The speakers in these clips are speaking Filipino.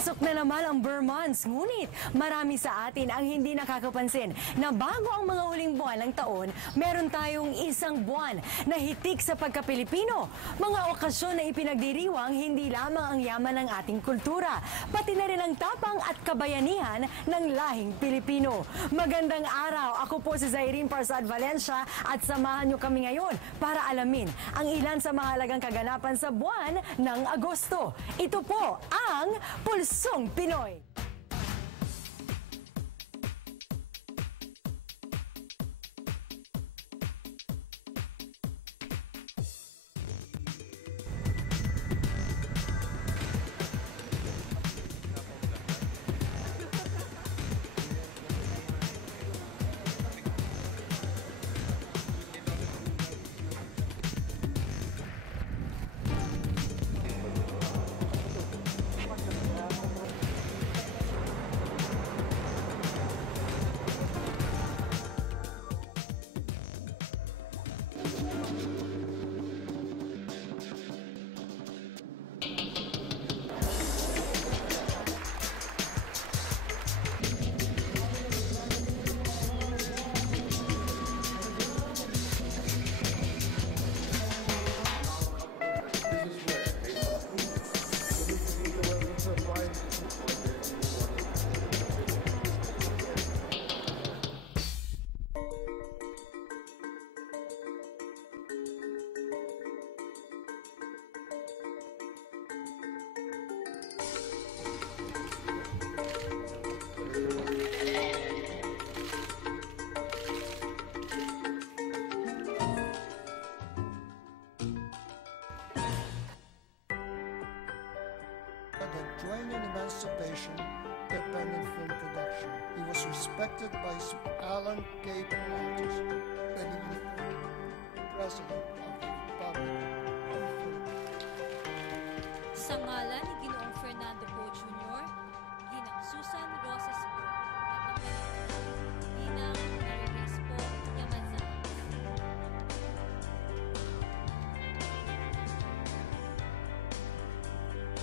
Pasok na naman ang Burr months, ngunit marami sa atin ang hindi nakakapansin na bago ang mga huling buwan ng taon, meron tayong isang buwan na hitik sa pagka-Pilipino. Mga okasyon na ipinagdiriwang hindi lamang ang yaman ng ating kultura, pati na rin ang tapang at kabayanihan ng lahing Pilipino. Magandang araw, ako po si Zairine Parsad Valencia at samahan niyo kami ngayon para alamin ang ilan sa mahalagang kaganapan sa buwan ng Agosto. Ito po ang Pulsong Pinoy. Had joined in emancipation independent film production. He was respected by Alan K. Pontus, President of the Republic of the Philippines. Sa ngalan ni Ginoong Fernando Poe Jr., Ginang Susan Rosas Po, at Ginang Marites Po Yamazaki.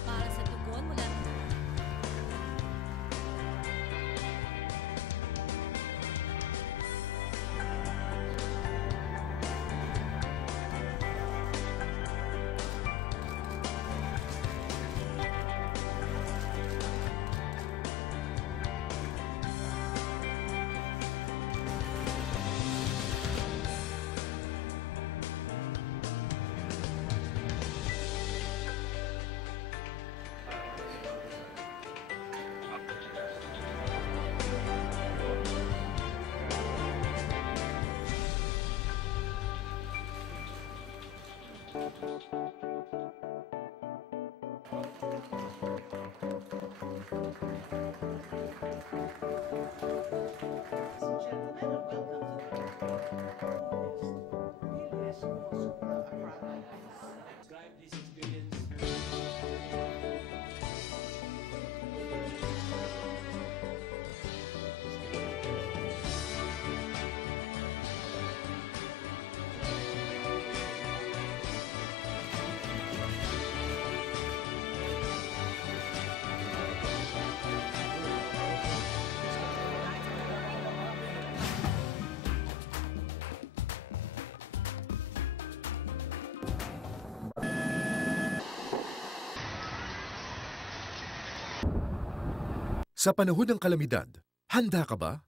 Para sa tugon mula Sa panahon ng kalamidad, handa ka ba?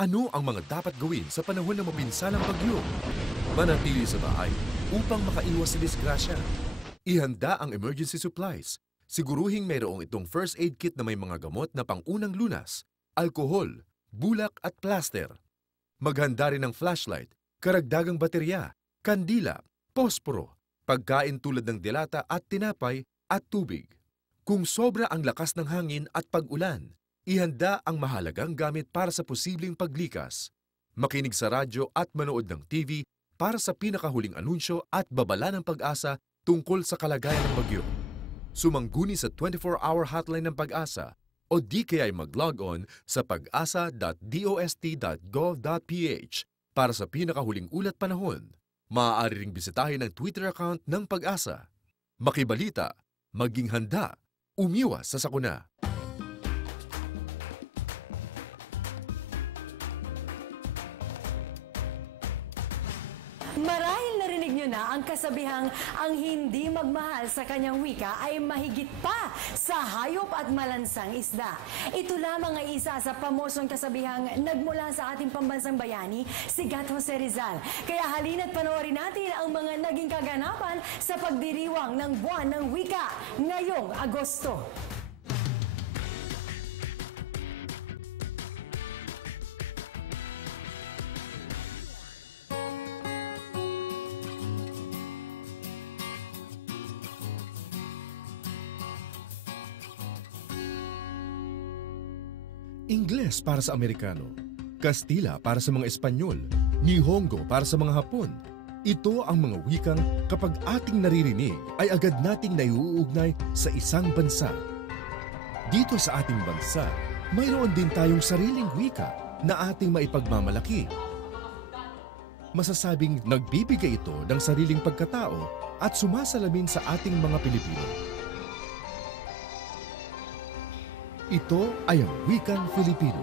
Ano ang mga dapat gawin sa panahon ng mapinsalang bagyo? Manatili sa bahay upang makaiwas sa disgrasya. Ihanda ang emergency supplies. Siguruhing mayroong itong first aid kit na may mga gamot na pangunang lunas, alkohol, bulak at plaster. Maghanda rin ng flashlight, karagdagang baterya, kandila, posporo, pagkain tulad ng delata at tinapay at tubig. Kung sobra ang lakas ng hangin at pag-ulan, ihanda ang mahalagang gamit para sa posibleng paglikas. Makinig sa radyo at manood ng TV para sa pinakahuling anunsyo at babala ng Pag-asa tungkol sa kalagayan ng bagyo. Sumangguni sa 24-hour hotline ng Pag-asa o di kaya'y mag-log on sa pag-asa.dost.gov.ph para sa pinakahuling ulat panahon. Maaari ring bisitahin ang Twitter account ng Pag-asa. Makibalita, maging handa, umiwas sa sakuna. na ang kasabihang ang hindi magmahal sa kanyang wika ay mahigit pa sa hayop at malansang isda. Ito lamang ay isa sa pamosong kasabihang nagmula sa ating pambansang bayani, si Gat Jose Rizal. Kaya halina't panoorin natin ang mga naging kaganapan sa pagdiriwang ng buwan ng wika ngayong Agosto. Ingles para sa Amerikano, Kastila para sa mga Espanyol, Nihongo para sa mga Hapon. Ito ang mga wikang kapag ating naririnig ay agad nating naiuugnay sa isang bansa. Dito sa ating bansa, mayroon din tayong sariling wika na ating maipagmamalaki. Masasabing nagbibigay ito ng sariling pagkatao at sumasalamin sa ating mga Pilipino. Ito ay ang wikang Filipino.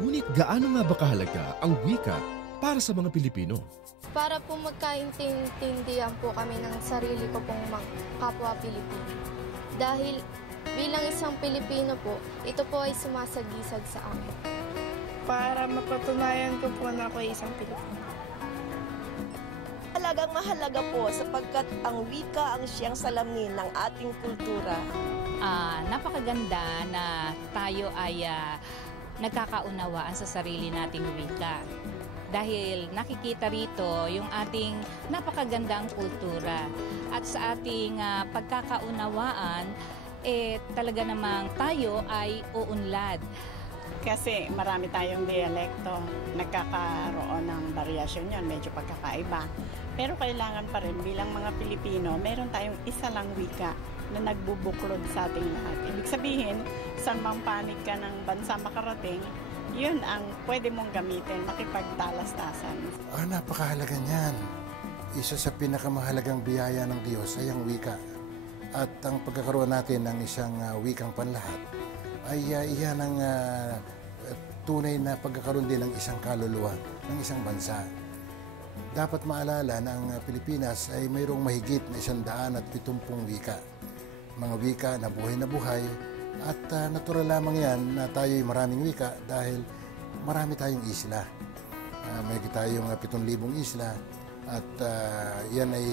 Ngunit gaano nga ba kahalaga ang wika para sa mga Pilipino? Para po magkaintindihan po kami ng sarili ko pong kapwa Pilipino. Dahil bilang isang Pilipino po, ito po ay sumasagisag sa amin. Para mapatunayan ko po na ako ay isang Pilipino. Talagang mahalaga po sapagkat ang wika ang siyang salamin ng ating kultura. Napakaganda na tayo ay nagkakaunawaan sa sarili nating wika. Dahil nakikita rito yung ating napakagandang kultura. At sa ating pagkakaunawaan, talaga namang tayo ay uunlad. Kasi marami tayong dialekto, nagkakaroon ng variasyon yun, medyo pagkakaiba. Pero kailangan pa rin bilang mga Pilipino, meron tayong isa lang wika na nagbubuklod sa ating lahat. Ibig sabihin, saan mang panig ka ng bansa makarating, yun ang pwede mong gamitin, makipagtalastasan. Napakahalaga niyan. Isa sa pinakamahalagang biyaya ng Diyos ay ang wika. At ang pagkakaroon natin ng isang wikang panlahat ay iyan ang tunay na pagkakaroon din ng isang kaluluwa ng isang bansa. Dapat maalala na ang Pilipinas ay mayroong mahigit na 170 wika. Mga wika na buhay at natural lamang yan na tayo ay maraming wika dahil marami tayong isla. May tayong 7,000 isla at yan ay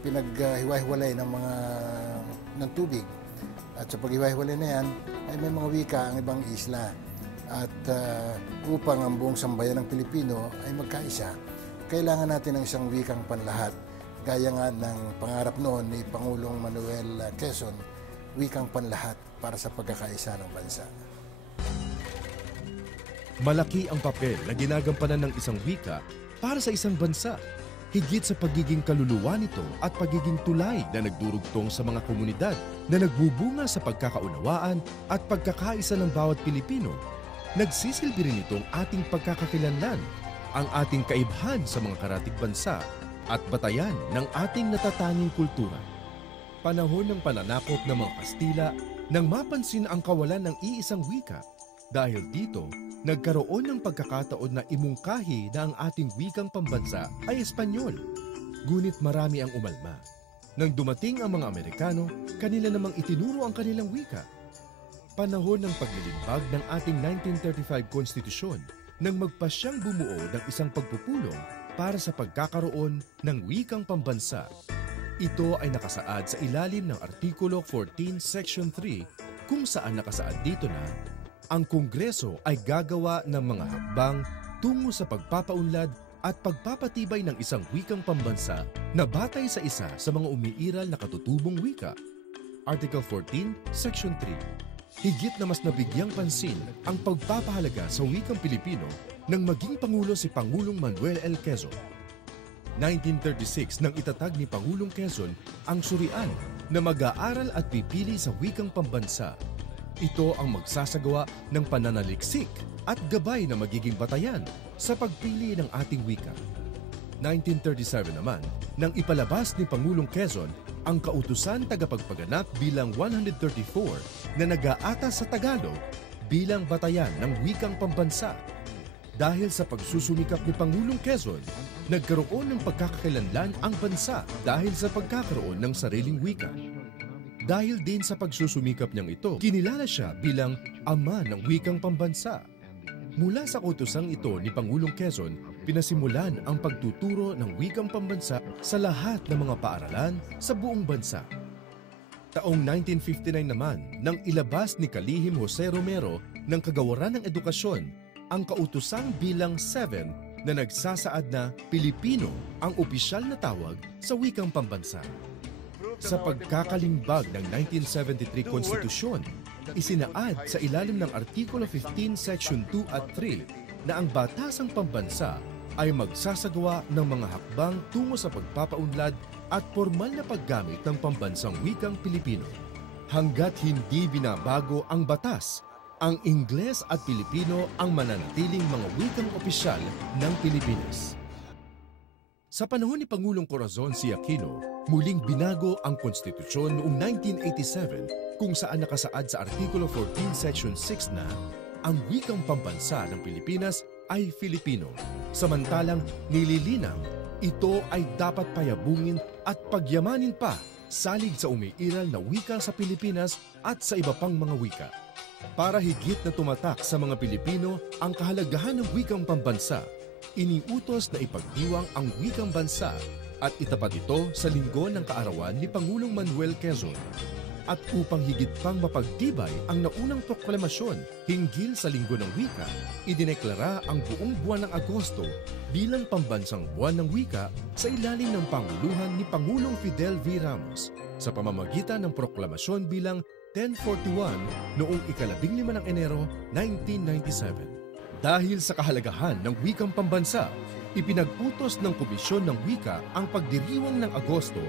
pinaghiwa-hiwalay ng tubig. At sa paghiwa-hiwalay na yan ay may mga wika ang ibang isla. At upang ang buong sambayan ng Pilipino ay magkaisa, kailangan natin ng isang wikang panlahat. Gaya nga ng pangarap noon ni Pangulong Manuel Quezon, wikang panlahat para sa pagkakaisa ng bansa. Malaki ang papel na ginagampanan ng isang wika para sa isang bansa, higit sa pagiging kaluluwa nito at pagiging tulay na nagdurugtong sa mga komunidad na nagbubunga sa pagkakaunawaan at pagkakaisa ng bawat Pilipino. Nagsisilbi rin itong ating pagkakakilanlan, ang ating kaibhan sa mga karatig bansa at batayan ng ating natatanging kultura. Panahon ng pananakop ng mga Kastila nang mapansin ang kawalan ng iisang wika. Dahil dito, nagkaroon ng pagkakataon na imungkahi na ang ating wikang pambansa ay Espanyol. Ngunit marami ang umalma. Nang dumating ang mga Amerikano, kanila namang itinuro ang kanilang wika. Panahon ng paglilimbag ng ating 1935 Konstitusyon nang magpasyang bumuo ng isang pagpupulong para sa pagkakaroon ng wikang pambansa. Ito ay nakasaad sa ilalim ng Artikulo 14, Section 3, kung saan nakasaad dito na ang Kongreso ay gagawa ng mga hakbang tungo sa pagpapaunlad at pagpapatibay ng isang wikang pambansa na batay sa isa sa mga umiiral na katutubong wika. Article 14, Section 3. Higit na mas nabigyang pansin ang pagpapahalaga sa wikang Pilipino nang maging Pangulo si Pangulong Manuel L. Quezon. 1936 nang itatag ni Pangulong Quezon ang surian na mag-aaral at pipili sa wikang pambansa. Ito ang magsasagawa ng pananaliksik at gabay na magiging batayan sa pagpili ng ating wika. 1937 naman, nang ipalabas ni Pangulong Quezon ang kautusan tagapagpaganap bilang 134 na nag-aatas sa Tagalog bilang batayan ng wikang pambansa. Dahil sa pagsusumikap ni Pangulong Quezon, nagkaroon ng pagkakakilanlan ang bansa dahil sa pagkakaroon ng sariling wika. Dahil din sa pagsusumikap niyang ito, kinilala siya bilang ama ng wikang pambansa. Mula sa kautusang ito ni Pangulong Quezon, pinasimulan ang pagtuturo ng wikang pambansa sa lahat ng mga paaralan sa buong bansa. Taong 1959 naman, nang ilabas ni Kalihim Jose Romero ng Kagawaran ng Edukasyon ang kautusang bilang 7 na nagsasaad na Pilipino ang opisyal na tawag sa wikang pambansa. Sa pagkakalimbag ng 1973 Konstitusyon, isinaad sa ilalim ng Artikulo 15 Section 2 at 3 na ang batasang pambansa ay magsasagawa ng mga hakbang tungo sa pagpapaunlad at formal na paggamit ng pambansang wikang Pilipino. Hanggat hindi binabago ang batas, ang Ingles at Pilipino ang mananatiling mga wikang opisyal ng Pilipinas. Sa panahon ni Pangulong Corazon C. Aquino, muling binago ang konstitusyon noong 1987 kung saan nakasaad sa Artikulo 14 Section 6 na ang wikang pambansa ng Pilipinas ay Filipino. Samantalang nililinang ito ay dapat payabungin at pagyamanin pa salig sa umiiral na wika sa Pilipinas at sa iba pang mga wika. Para higit na tumatak sa mga Pilipino ang kahalagahan ng wikang pambansa, iniutos na ipagdiwang ang wikang bansa at itapat ito sa Linggo ng Kaarawan ni Pangulong Manuel Quezon. At upang higit pang mapagtibay ang naunang proklamasyon hinggil sa Linggo ng Wika, idineklara ang buong buwan ng Agosto bilang pambansang buwan ng wika sa ilalim ng panguluhan ni Pangulong Fidel V. Ramos sa pamamagitan ng proklamasyon bilang 1041 noong ika-15 ng Enero 1997. Dahil sa kahalagahan ng wikang pambansa, ipinag-utos ng Komisyon ng Wika ang pagdiriwang ng Agosto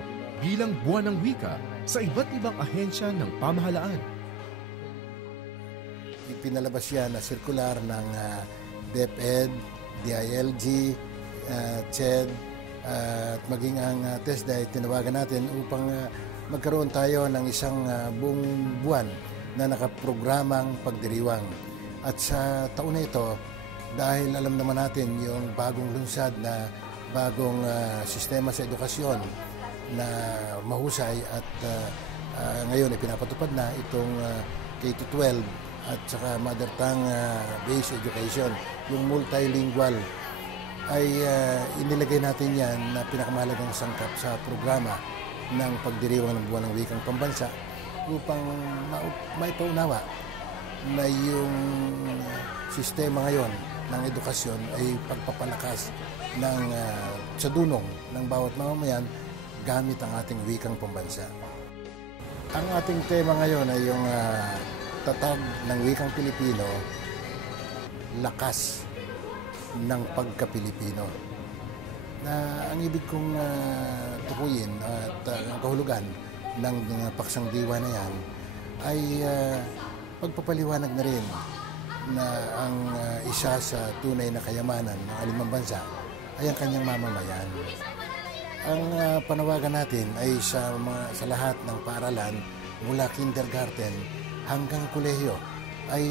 bilang buwan ng wika sa iba't ibang ahensya ng pamahalaan. Ipinalabas yan na sirkular ng DepEd, DILG, CHED, at maging ang TESDA ay tinawagan natin upang magkaroon tayo ng isang buong buwan na nakaprogramang pagdiriwang. At sa taon na ito, dahil alam naman natin yung bagong lunsad na bagong sistema sa edukasyon na mahusay at ngayon ay pinapatupad na itong K-12 at saka mother tongue based education, yung multilingual ay inilagay natin yan na pinakamahalagang sangkap sa programa ng pagdiriwang ng buwan ng wikang pambansa upang maipaunawa na yung sistema ngayon ng edukasyon ay pagpapalakas ng sa dunong ng bawat mamamayan gamit ang ating wikang pambansa. Ang ating tema ngayon ay yung tatag ng wikang Pilipino, lakas ng pagka-Pilipino. Na ang ibig kong tukuyin at ang kahulugan ng paksang diwa na yan ay pagpapaliwanag na rin na ang isa sa tunay na kayamanan ng alimang bansa ay ang kanyang mamamayan. Ang panawagan natin ay sa lahat ng paaralan mula kindergarten hanggang kolehiyo ay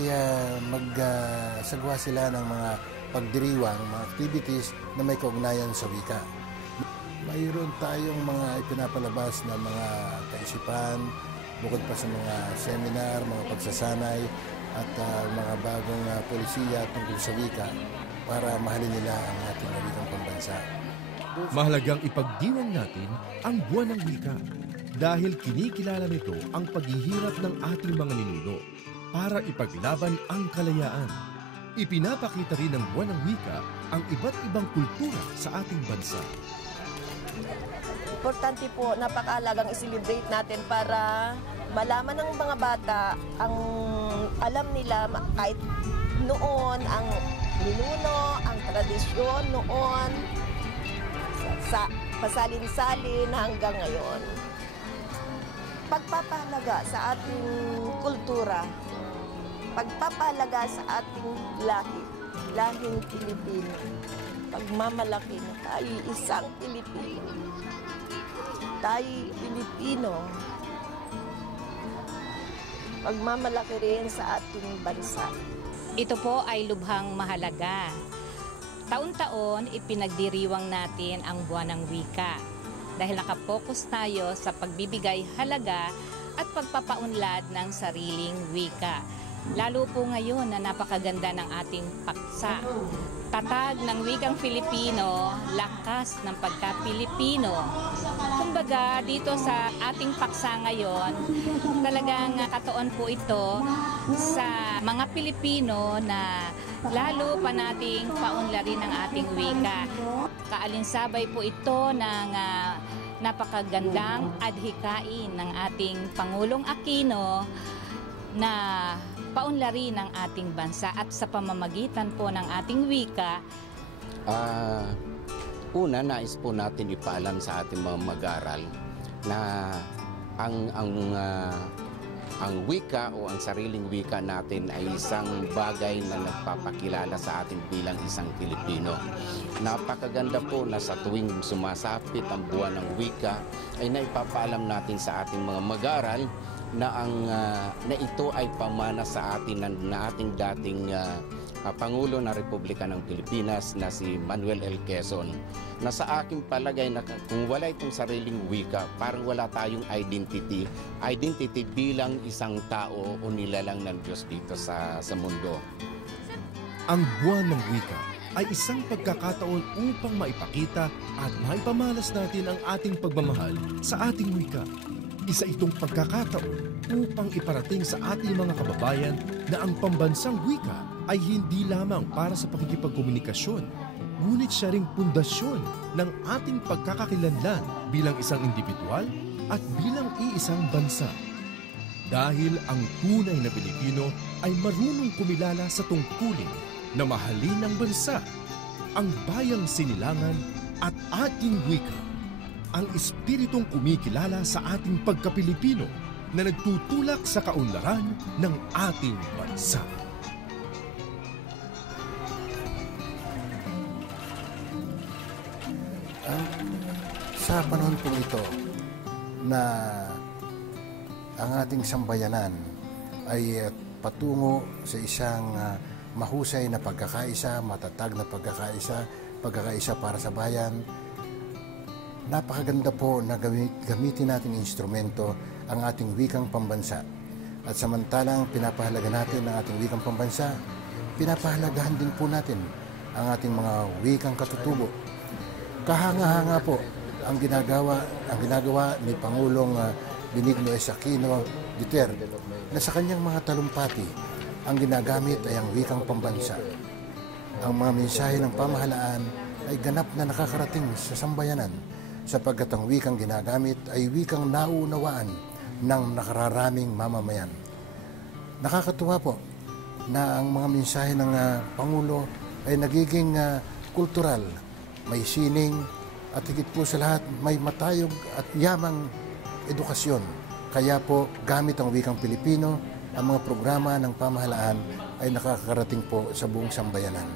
magsagawa sila ng mga pagdiriwang, mga activities na may kaugnayan sa wika. Mayroon tayong mga ipinapalabas na mga kaisipan, bukod pa sa mga seminar, mga pagsasanay at mga bagong polisiya tungkol sa wika para mahalin nila ang ating wikang pambansa. Mahalagang ipagdiwang natin ang buwan ng wika dahil kinikilala nito ang paghihirap ng ating mga ninuno para ipaglaban ang kalayaan. Ipinapakita rin ng buwan ng wika ang iba't ibang kultura sa ating bansa. Importante po, napakahalagang i-celebrate natin para malaman ng mga bata ang alam nila kahit noon ang ninuno, ang tradisyon noon, sa pasalin-salin hanggang ngayon. Pagpapahalaga sa ating kultura, pagpapahalaga sa ating lahing Pilipino, pagmamalaki na tayo isang Pilipino. Tayo Pilipino, pagmamalaki rin sa ating bansa. Ito po ay lubhang mahalaga. Taon-taon, ipinagdiriwang natin ang buwan ng wika dahil nakapokus tayo sa pagbibigay halaga at pagpapaunlad ng sariling wika. Lalo po ngayon na napakaganda ng ating paksa. Tatag ng wikang Filipino, lakas ng pagka-Pilipino. Kumbaga, dito sa ating paksa ngayon, talagang katuon po ito sa mga Pilipino na lalo pa nating paunlarin ang ating wika. Kaalinsabay po ito ng napakagandang adhikain ng ating Pangulong Aquino na paunlarin ang ating bansa at sa pamamagitan po ng ating wika. Una, nais po natin ipaalam sa ating mga mag-aaral na ang wika o ang sariling wika natin ay isang bagay na nagpapakilala sa atin bilang isang Pilipino. Napakaganda po na sa tuwing sumasapit ang buwan ng wika ay naipapaalam natin sa ating mga mag-aaral na ito ay pamana sa atin na ating dating Pangulo ng Republika ng Pilipinas na si Manuel L. Quezon, na sa aking palagay na kung wala itong sariling wika, parang wala tayong identity bilang isang tao o nilalang ng Diyos dito sa mundo. Ang buwan ng wika ay isang pagkakataon upang maipakita at maipamalas natin ang ating pagmamahal sa ating wika. Isa itong pagkakataon upang iparating sa ating mga kababayan na ang pambansang wika ay hindi lamang para sa pakikipagkomunikasyon, ngunit siya ring pundasyon ng ating pagkakakilanlan bilang isang individual at bilang iisang bansa. Dahil ang tunay na Pilipino ay marunong kumilala sa tungkulin na mahalin ang bansa, ang bayang sinilangan at ating wika. Ang espiritong kumikilala sa ating pagka-Pilipino na nagtutulak sa kaunlaran ng ating bansa. Sa panahon po ito na ang ating sambayanan ay patungo sa isang mahusay na pagkakaisa, matatag na pagkakaisa para sa bayan, napakaganda po na gamitin natin instrumento ang ating wikang pambansa. At samantalang pinapahalaga natin ang ating wikang pambansa, pinapahalagahan din po natin ang ating mga wikang katutubo. Kahanga-hanga po ang ginagawa ni Pangulong Benigno S. Aquino Duterte na sa kanyang mga talumpati ang ginagamit ay ang wikang pambansa. Ang mga mensahe ng pamahalaan ay ganap na nakakarating sa sambayanan sapagkat ang wikang ginagamit ay wikang nauunawaan ng nakararaming mamamayan. Nakakatuwa po na ang mga mensahe ng Pangulo ay nagiging kultural, may sining at higit po sa lahat may matayog at yamang edukasyon. Kaya po gamit ang wikang Pilipino, ang mga programa ng pamahalaan ay nakakarating po sa buong sambayanan.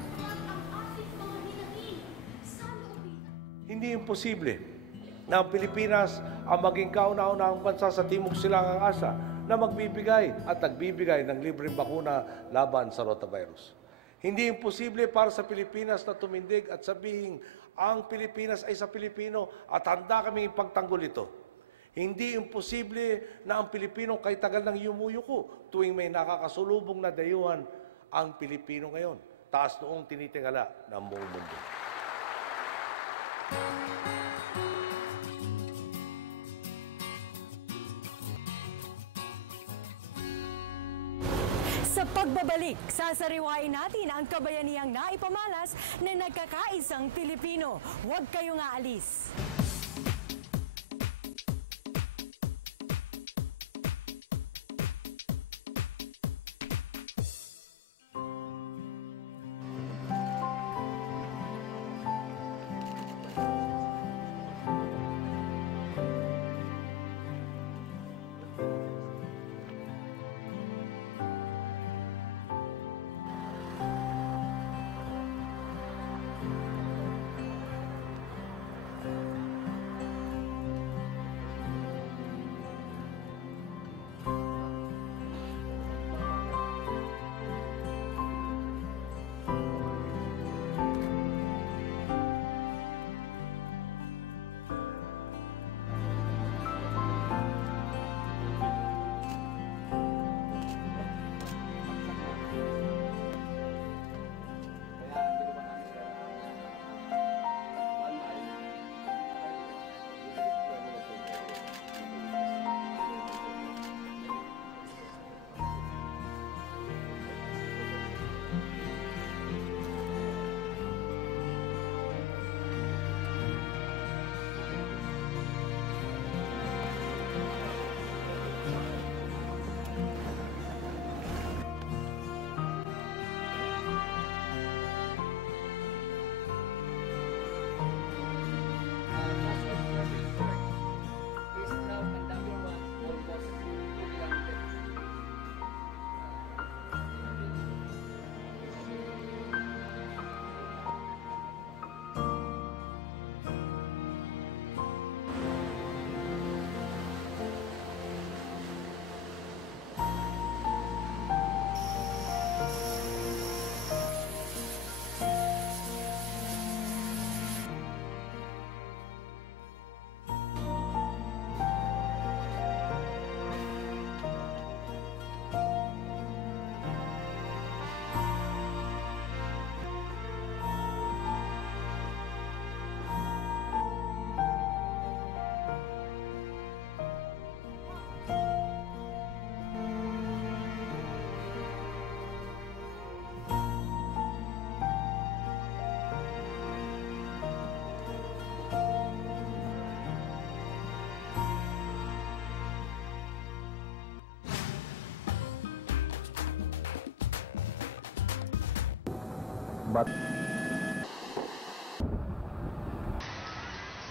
Hindi imposible na ang Pilipinas ang maging kauna-unahang bansa sa Timog Silangang Asya na magbibigay at nagbibigay ng libreng bakuna laban sa rotavirus. Hindi imposible para sa Pilipinas na tumindig at sabihin ang Pilipinas ay sa Pilipino at handa kaming ipagtanggol ito. Hindi imposible na ang Pilipino kay tagal nang yumuyuko tuwing may nakakasulubong na dayuhan ang Pilipino ngayon. Taas noong tinitingala ng buong mundo. Sa pagbabalik, sasariwain natin ang kabayanihang naipamalas na nagkakaisang Pilipino. Huwag kayong aalis.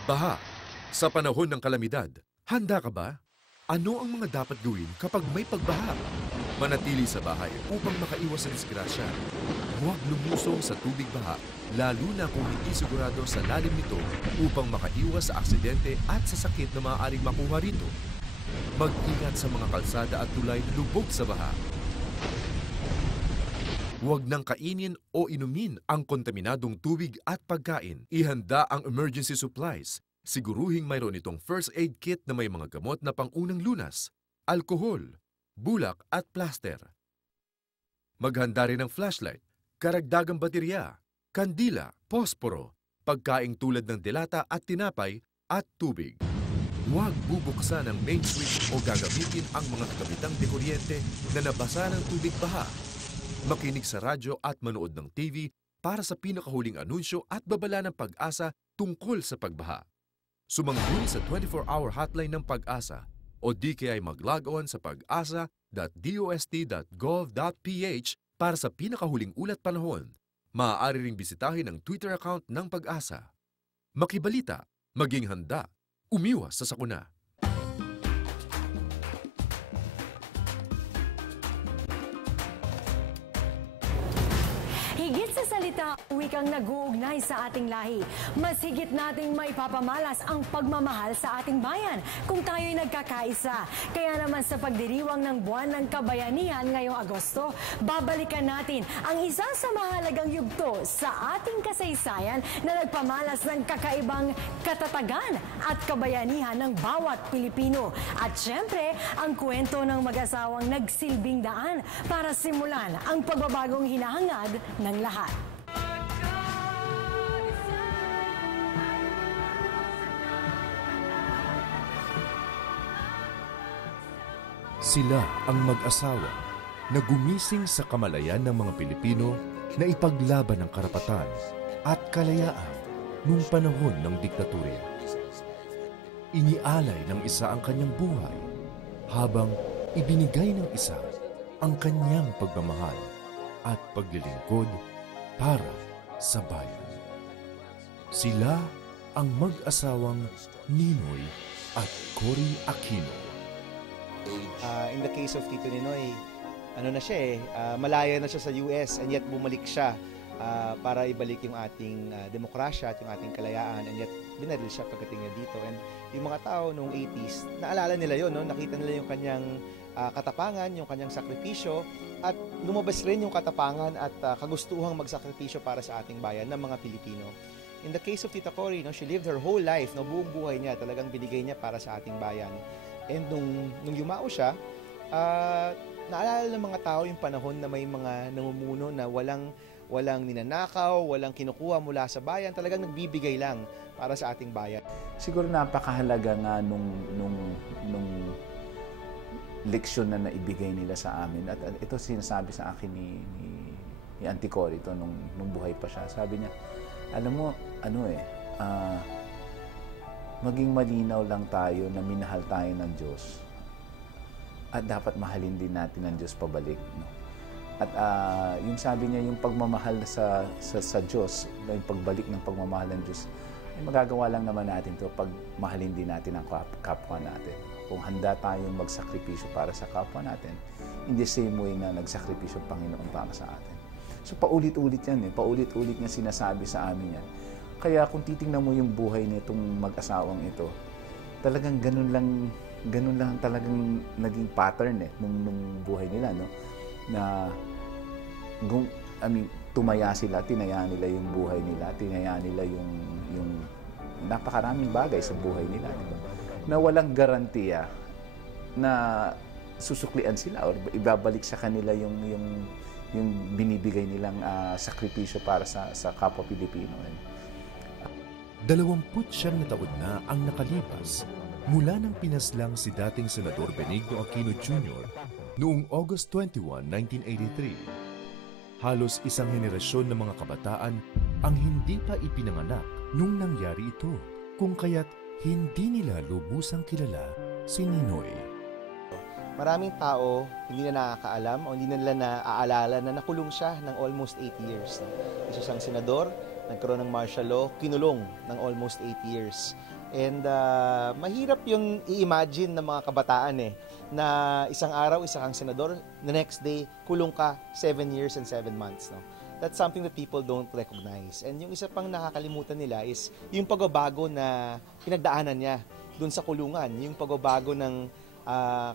Baha. Sa panahon ng kalamidad, handa ka ba? Ano ang mga dapat gawin kapag may pagbaha? Manatili sa bahay upang makaiwas sa disgrasya. Huwag lumusong sa tubig baha, lalo na kung hindi sigurado sa lalim nito upang makaiwas sa aksidente at sa sakit na maaaring makuha rito. Mag-ingat sa mga kalsada at tulay na lubog sa baha. Huwag nang kainin o inumin ang kontaminadong tubig at pagkain. Ihanda ang emergency supplies. Siguruhing mayroon itong first aid kit na may mga gamot na pang-unang lunas, alkohol, bulak at plaster. Maghanda rin ng flashlight, karagdagang baterya, kandila, posporo, pagkaing tulad ng delata at tinapay at tubig. Huwag bubuksan ang main switch o gagamitin ang mga kagamitang dekuryente na nabasa ng tubig baha. Makinig sa radyo at manood ng TV para sa pinakahuling anunsyo at babala ng Pag-asa tungkol sa pagbaha. Sumangguni sa 24-hour hotline ng Pag-asa o di kaya'y mag-log on sa pag-asa.dost.gov.ph para sa pinakahuling ulat panahon. Maaari ring bisitahin ang Twitter account ng Pag-asa. Makibalita, maging handa, umiwas sa sakuna. Higit sa salita, wikang nag-uugnay sa ating lahi. Mas higit nating maipapamalas ang pagmamahal sa ating bayan kung tayo'y nagkakaisa. Kaya naman sa pagdiriwang ng buwan ng kabayanihan ngayong Agosto, babalikan natin ang isa sa mahalagang yugto sa ating kasaysayan na nagpamalas ng kakaibang katatagan at kabayanihan ng bawat Pilipino. At syempre, ang kwento ng mag-asawang nagsilbing daan para simulan ang pagbabagong hinahangad ng lahat. Sila ang mag-asawa na gumising sa kamalayan ng mga Pilipino na ipaglaban ang karapatan at kalayaan nung panahon ng diktatorya. Inialay ng isa ang kanyang buhay habang ibinigay ng isa ang kanyang pagmamahal at paglilingkod para sa bayan. Sila ang mag-asawang Ninoy at Cory Aquino. In the case of Tito Ninoy, malaya na siya sa US and yet bumalik siya para ibalik yung ating demokrasya at yung ating kalayaan, and yet binaril siya pagdating niya dito. And yung mga tao noong 80s, naalala nila yun, no? Nakita nila yung kanyang katapangan, yung kanyang sakripisyo, at lumabas rin yung katapangan at kagustuhang magsakripisyo para sa ating bayan ng mga Pilipino. In the case of Tita Cory, she lived her whole life, buong buhay niya, talagang binigay niya para sa ating bayan. And nung yumao siya, naalala ng mga tao yung panahon na may mga namumuno na walang ninanakaw, walang kinukuha mula sa bayan, talagang nagbibigay lang para sa ating bayan. Siguro napakahalaga nga nung leksyon na naibigay nila sa amin. At ito sinasabi sa akin ni Auntie Cory ito nung buhay pa siya. Sabi niya, alam mo, maging malinaw lang tayo na minahal tayo ng Diyos. At dapat mahalin din natin ng Diyos pabalik. No? At yung sabi niya, yung pagmamahal sa Diyos, yung pagbalik ng pagmamahal ng Diyos, ay magagawa lang naman natin ito pag mahalin din natin ang kapwa natin. Kung handa tayong magsakripisyo para sa kapwa natin, in the same way na nagsakripisyo ang Panginoon para sa atin. So paulit-ulit yan paulit-ulit niya sinasabi sa amin yan. Kaya kung titingnan mo yung buhay nitong mag-asawang ito, talagang ganun lang talagang naging pattern nung buhay nila, no? Na tumaya sila, tinaya nila yung buhay nila, tinaya nila yung napakaraming bagay sa buhay nila, diba? Na walang garantiya na susuklian sila o ibabalik sa kanila yung binibigay nilang sakripisyo para sa kapwa Pilipino. 29 na taon na ang nakalipas mula nang pinaslang si dating Senador Benigno Aquino Jr. noong August 21, 1983. Halos isang henerasyon ng mga kabataan ang hindi pa ipinanganak nung nangyari ito, kung kaya't hindi nila lubusang kilala si Ninoy. maraming tao hindi na nakakaalam o hindi na nila naaalala na nakulong siya ng almost 8 years. Isa siyang senador, nagkaroon ng martial law, kinulong ng almost 8 years. And mahirap yung i-imagine ng mga kabataan na isang araw, isa kang senador, the next day, kulong ka 7 years and 7 months. No? That's something that people don't recognize. And yung isa pang nakakalimutan nila is yung pagbabago na pinagdaanan niya doon sa kulungan. Yung pagbabago ng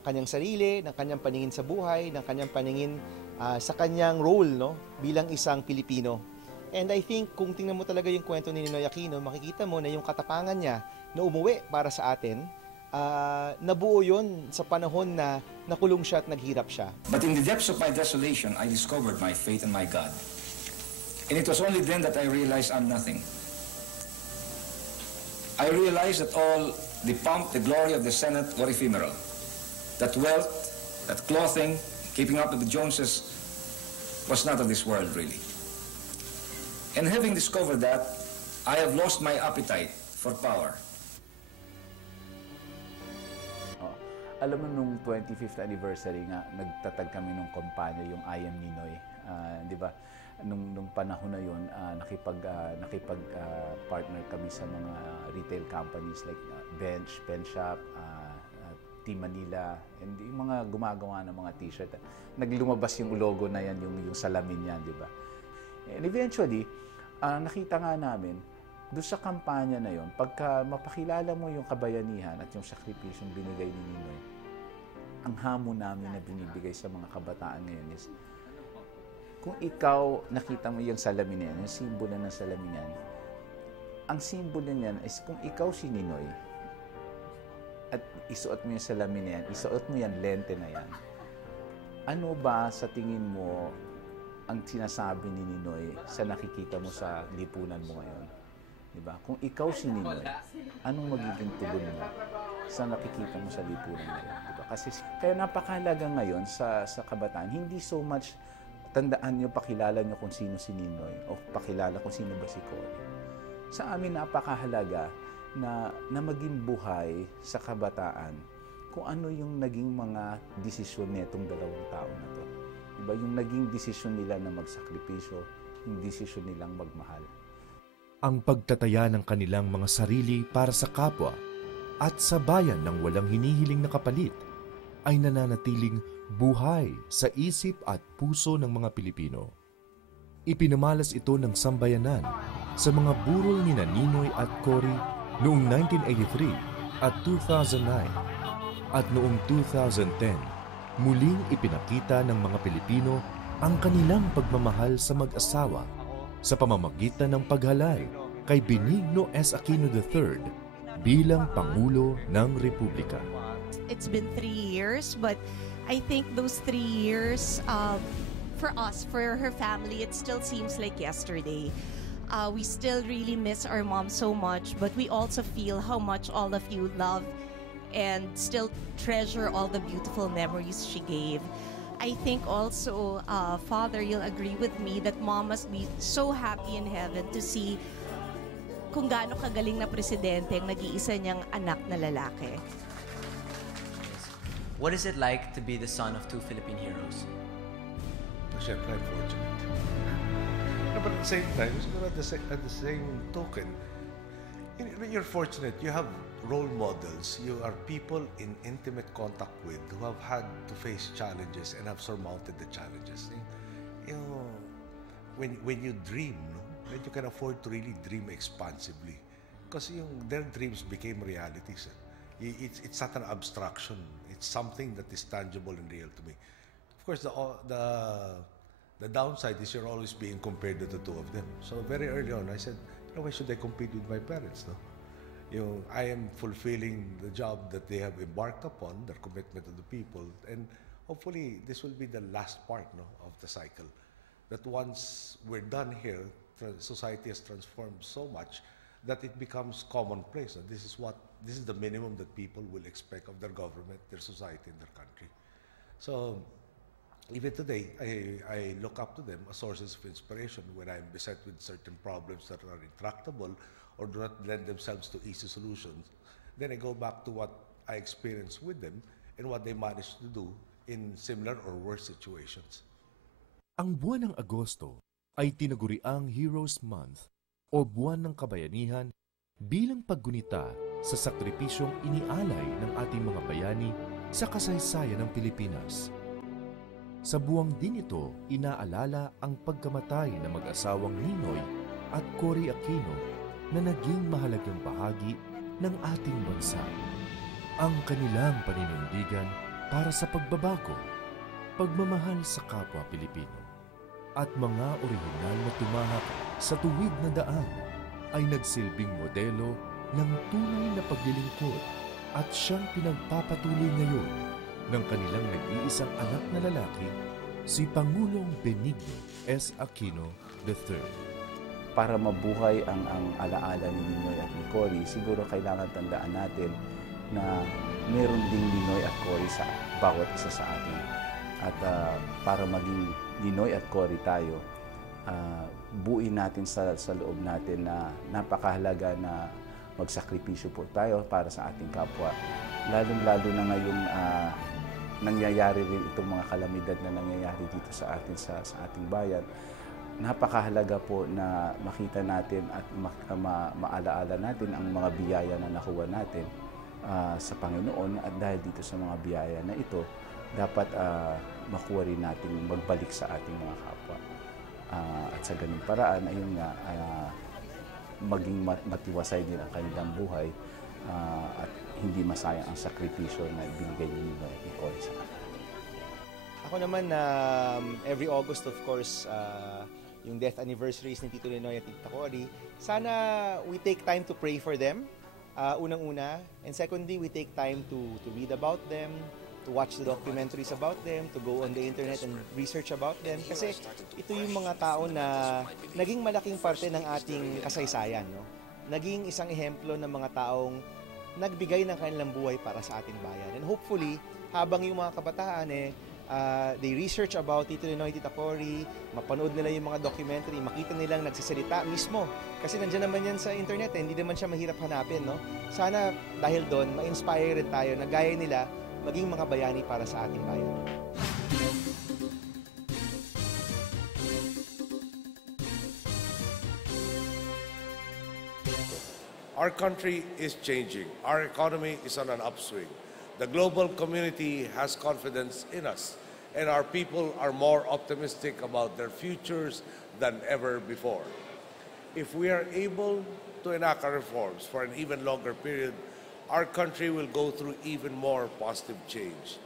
kanyang sarili, ng kanyang paningin sa buhay, ng kanyang paningin sa kanyang role bilang isang Pilipino. And I think kung tingnan mo talaga yung kwento ni Ninoy Aquino, makikita mo na yung katapangan niya na umuwi para sa atin, nabuo yun sa panahon na nakulong siya at naghirap siya. But in the depths of my desolation, I discovered my faith in my God. And it was only then that I realized I'm nothing. I realized that all the pomp, the glory of the Senate were ephemeral. That wealth, that clothing, keeping up with the Joneses was not of this world, really. And having discovered that, I have lost my appetite for power. Alam mo, nung 25th anniversary nga, nagtatag kami nung kumpanya, yung I Am Ninoy. Di ba? Nung panahon na yun, nakipag-partner kami sa mga retail companies like Bench, Pen Shop, Team Manila, and yung mga gumagawa ng mga t-shirt. Naglumabas yung logo na yan, yung salamin yan, di ba? And eventually, nakita nga namin, doon sa kampanya na yon, pagka mapakilala mo yung kabayanihan at yung sakripisyong binigay ni Ninoy, ang hamon namin na binibigay sa mga kabataan ngayon is, kung ikaw nakita mo yung salamin na yan, yung simbolo ng salamin yan, ang simbolo niyan is kung ikaw si Ninoy at isuot mo yung salamin na yan, isuot mo yung lente na yan, ano ba sa tingin mo ang sinasabi ni Ninoy sa nakikita mo sa lipunan mo ngayon? Diba? Kung ikaw si Ninoy, anong magiging tugon mo sa nakikita mo sa lipunan ngayon? Diba? Kasi kaya napakahalaga ngayon sa kabataan, hindi so much tandaan nyo, pakilala nyo kung sino si Ninoy o pakilala kung sino ba si Cory. Sa amin napakahalaga na maging buhay sa kabataan kung ano yung naging mga desisyon nitong dalawang tao na to. Diba? Yung naging desisyon nila na magsakripisyo, yung desisyon nilang magmahal. Ang pagtataya ng kanilang mga sarili para sa kapwa at sa bayan ng walang hinihiling na kapalit ay nananatiling buhay sa isip at puso ng mga Pilipino. Ipinamalas ito ng sambayanan sa mga burol ni Ninoy at Cory noong 1983 at 2009 at noong 2010, muling ipinakita ng mga Pilipino ang kanilang pagmamahal sa mag-asawa sa pamamagitan ng paghalay kay Benigno S. Aquino III bilang Pangulo ng Republika. It's been 3 years, but I think those 3 years, for us, for her family, it still seems like yesterday. We still really miss our mom so much, but we also feel how much all of you love and still treasure all the beautiful memories she gave. I think also, Father, you'll agree with me that Mom must be so happy in heaven to see kung gaano kagaling na presidente ang nag-iisa niyang anak na lalaki. What is it like to be the son of 2 Philippine heroes? Siyempre, I'm fortunate. But at the same time, at the same token, you're fortunate. You have role models. You are people in intimate contact with who have had to face challenges and have surmounted the challenges. You know, when you dream, then you can afford to really dream expansively, because their dreams became realities. It's not an abstraction. It's something that is tangible and real to me. Of course, the downside is you're always being compared to the two of them. So very early on, I said, why should I compete with my parents? No? I am fulfilling the job that they have embarked upon, their commitment to the people, and hopefully this will be the last part of the cycle. That once we're done here, society has transformed so much that it becomes commonplace. This is the minimum that people will expect of their government, their society, and their country. So even today, I look up to them as sources of inspiration when I'm beset with certain problems that are intractable or do not lend themselves to easy solutions. Then I go back to what I experienced with them in what they managed to do in similar or worse situations. Ang buwan ng Agosto ay tinaguriang Heroes Month o Buwan ng Kabayanihan bilang paggunita sa sakripisyong inialay ng ating mga bayani sa kasaysayan ng Pilipinas. Sa buwang din ito, inaalala ang pagkamatay ng mag-asawang Ninoy at Cory Aquino na naging mahalagang bahagi ng ating bansa. Ang kanilang paninindigan para sa pagbabago, pagmamahal sa kapwa Pilipino, at mga orihinal na tumahak sa tuwid na daan ay nagsilbing modelo ng tunay na paglilingkod at siyang pinagpapatuloy ngayon ng kanilang nag-iisang anak na lalaki, si Pangulong Benigno S. Aquino III. Para mabuhay ang alaala ni Ninoy at ni Cory, siguro kailangan tandaan natin na meron ding Ninoy at Cory sa bawat isa sa atin. At para maging Ninoy at Cory tayo, buuin natin sa loob natin na napakahalaga na magsakripisyo po tayo para sa ating kapwa. Lalong-lalo na ngayon nangyayari rin itong mga kalamidad na nangyayari dito sa atin sa ating bayan. Napakahalaga po na makita natin at maalaala natin ang mga biyaya na nakuha natin sa Panginoon, at dahil dito sa mga biyaya na ito, dapat makuha rin natin magbalik sa ating mga kapwa. At sa ganung paraan, ayun nga, maging matiwasay din ang kanilang buhay at hindi masayang ang sakripisyo na binigay ni Ninoy at Cory sa kanila. Ako naman, every August, of course, yung death anniversaries ni Tito Ninoy at Tita Cory, sana we take time to pray for them, unang-una. And secondly, we take time to read about them, to watch the documentaries about them, to go on the internet and research about them. Kasi ito yung mga tao na naging malaking parte ng ating kasaysayan. No? Naging isang ehemplo ng mga taong nagbigay ng kanilang buhay para sa ating bayan. And hopefully, habang yung mga kabataan they research about Tito Ninoy, Tita Cory, mapanood nila yung mga documentary, makita nilang nagsisalita mismo. Kasi nandiyan naman yan sa internet, hindi naman siya mahirap hanapin. No? Sana dahil doon, ma-inspire rin tayo na gaya nila, maging mga bayani para sa ating bayan. Our country is changing. Our economy is on an upswing. The global community has confidence in us, and our people are more optimistic about their futures than ever before. If we are able to enact our reforms for an even longer period, our country will go through even more positive change.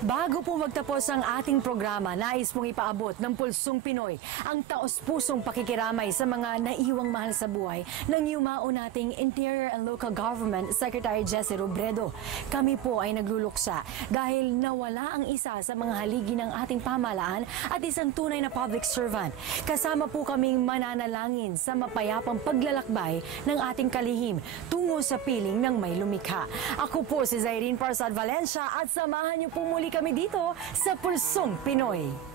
Bago po magtapos ang ating programa, nais pong ipaabot ng Pulsong Pinoy ang taos-pusong pakikiramay sa mga naiwang mahal sa buhay ng yumao nating Interior and Local Government Secretary Jesse Robredo. Kami po ay nagluluksa dahil nawala ang isa sa mga haligi ng ating pamahalaan at isang tunay na public servant. Kasama po kaming mananalangin sa mapayapang paglalakbay ng ating kalihim tungo sa piling ng may lumikha. Ako po si Zairine Parsad Valencia at samahan niyo po muli kami dito sa Pulsong Pinoy.